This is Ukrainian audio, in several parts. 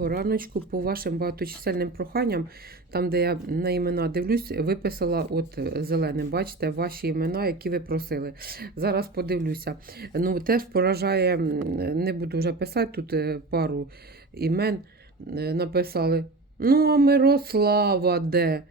Раночку по вашим багаточисельним проханням, там, де я на імена дивлюсь, виписала от зеленим. Бачите, ваші імена, які ви просили. Зараз подивлюся. Ну, теж поражає, не буду вже писати, тут е, пару імен е, написали. Ну, а Мирослава де?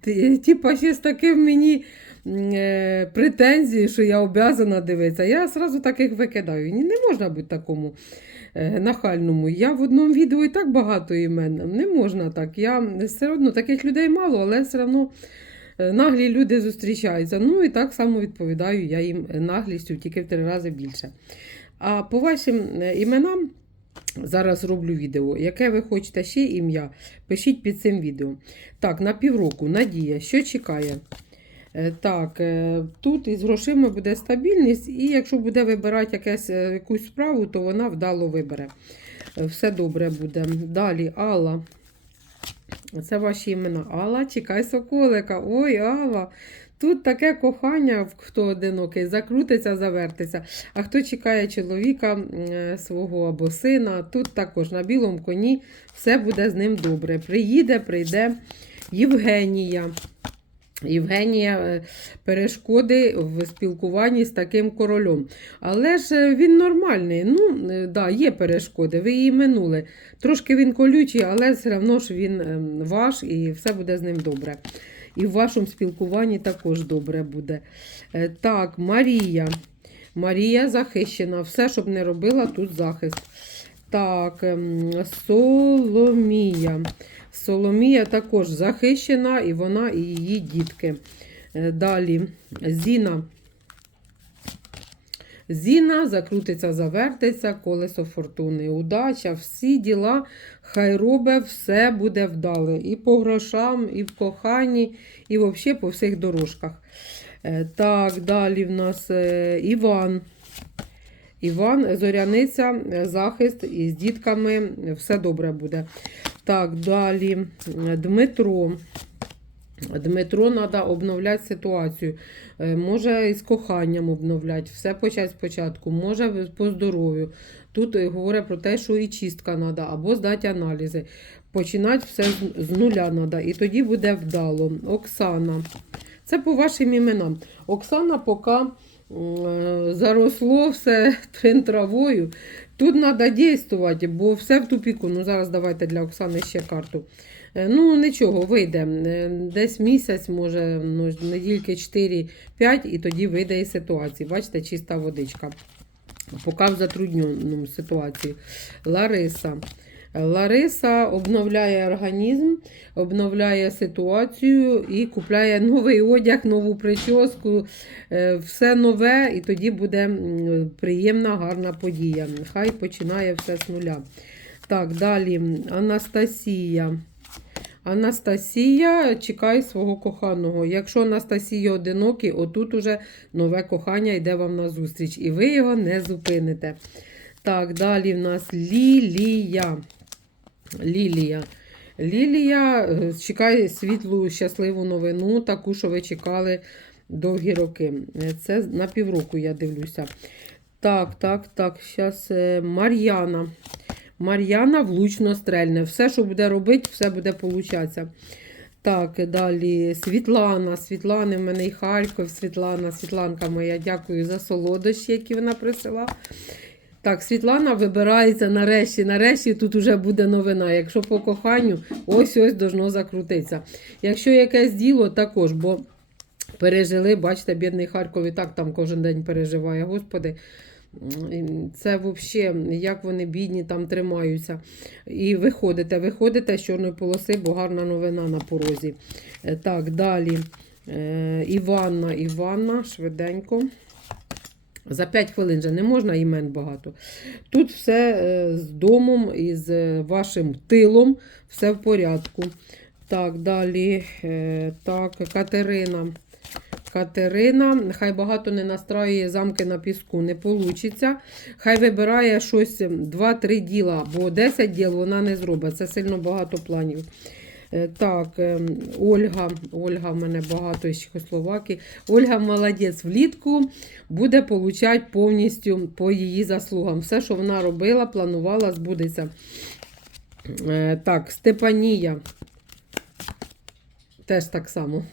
Ти- Типа ще з таким мені е, претензії, що я обязана дивитися. Я одразу таких викидаю. Не можна бути такому е, нахальному. Я в одному відео і так багато імен. Не можна так. Я все одно таких людей мало, але все одно е, наглі люди зустрічаються. Ну і так само відповідаю я їм наглістю, тільки в три рази більше. А по вашим е, іменам. Зараз роблю відео. Яке ви хочете ще ім'я, пишіть під цим відео. Так, на півроку, Надія, що чекає? Е, Так, е, тут із грошима буде стабільність, і якщо буде вибирати якесь, е, якусь справу, то вона вдало вибере. Все добре буде. Далі Алла. Це ваші імена. Алла, чекай соколика. Ой, Алла. Тут таке кохання, хто одинокий, закрутиться, завертиться. А хто чекає чоловіка свого або сина, тут також на білому коні все буде з ним добре. Приїде, прийде Євгенія. Євгенія е, перешкоди в спілкуванні з таким королем. Але ж е, він нормальний. Ну, е, да, є перешкоди, ви її минули. Трошки він колючий, але все одно ж він ваш і все буде з ним добре. І в вашому спілкуванні також добре буде. Так, Марія. Марія захищена. Все, щоб не робила, тут захист. Так, ем, Соломія. Соломія також захищена, і вона, і її дітки. Е, Далі Зіна. Зіна закрутиться, завертиться, колесо фортуни, удача, всі діла, хай робить, все буде вдале. І по грошам, і в коханні, і взагалі по всіх дорожках. Е, Так, далі в нас е, Іван. Іван, зоряниця, е, захист і з дітками все добре буде. Так, далі Дмитро. Дмитро треба обновляти ситуацію. Е, Може із коханням обновляти, все почати спочатку, може по здоров'ю. Тут е, говорить про те, що і чистка треба, або здати аналізи. Починати все з- нуля треба, і тоді буде вдало. Оксана. Це по вашим іменам. Оксана поки заросло все трин травою. Тут треба дійствувати, бо все в тупіку. Ну, зараз давайте для Оксани ще карту. Е, Ну, нічого, вийде. Е, Десь місяць, може, ну, недільки 4-5, і тоді вийде із ситуації. Бачите, чиста водичка. Поки в затрудненому ситуації. Лариса. Лариса обновляє організм, обновляє ситуацію і купляє новий одяг, нову прическу, е, все нове, і тоді буде приємна, гарна подія. Хай починає все з нуля. Так, далі Анастасія. Анастасія чекає свого коханого. Якщо Анастасія одинокий, отут уже нове кохання йде вам на зустріч, і ви його не зупините. Так, далі в нас Лілія. Лілія. Лілія е, чекає світлу, щасливу новину, таку, що ви чекали довгі роки. Е, Це на півроку я дивлюся. Так, так, так. Зараз Мар'яна. Мар'яна влучно стрельне. Все, що буде робити, все буде получатися. Так, далі Світлана. Світлана, в мене і Харків, Світлана, Світланка моя, дякую за солодощі, які вона присила. Так, Світлана вибирається нарешті. Нарешті тут уже буде новина. Якщо по коханню, ось ось должно закрутитися. Якщо якесь діло, також, бо пережили, бачите, бідний Харків і так там кожен день переживає. Господи, це взагалі, як вони бідні там тримаються. І виходите, виходите з чорної полоси, бо гарна новина на порозі. Е, Так, далі. Е, Іванна, Іванна, швиденько. За 5 хвилин же не можна імен багато. Тут все е, з домом і з вашим тилом, все в порядку. Так, далі. е, Так, Катерина. Катерина, хай багато не настраює замки на піску, не вийде. Хай вибирає щось 2-3 діла, бо 10 діл вона не зробить. Це сильно багато планів. Е, Так, ем, Ольга, Ольга в мене багато із Чехословакії. Ольга молодець влітку буде получати повністю по її заслугам. Все, що вона робила, планувала, збудеться. Е, так, Степанія. Теж так само.